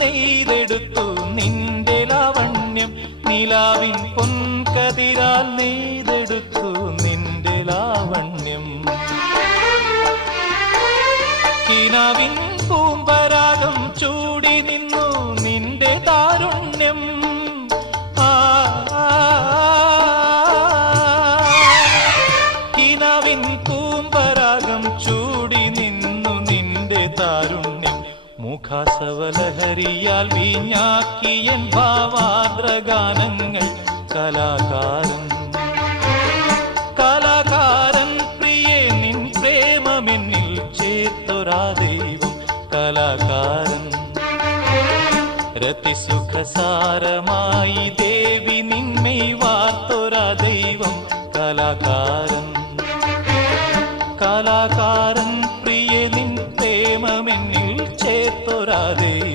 നെയ്തെടുത്തു നിന്റെ ലാവണ്യം, നിലാവിൻ പൊൻകതിരാൽ നെയ്തെടുത്തു നിന്റെ ലാവണ്യം. കിനാവിൻ പൂമ്പരാഗം ചൂടി നിന്നു നിന്റെ താരുണ്യം. കിനാവിൻ പൂമ്പരാഗം ചൂടി നിന്നു നിന്റെ താരുണ്യം. മുഖാസവലഹരിയാൽ വീഞ്ഞാക്കിയൻ ഭാവാദ്രഗാനങ്ങൾ കലാകാരൻ കലാകാരൻ പ്രിയേ നിൻ പ്രേമമെന്നിൽ ചേർത്തൊരാ ദൈവം കലാകാരൻ. രതിസുഖസാരമായി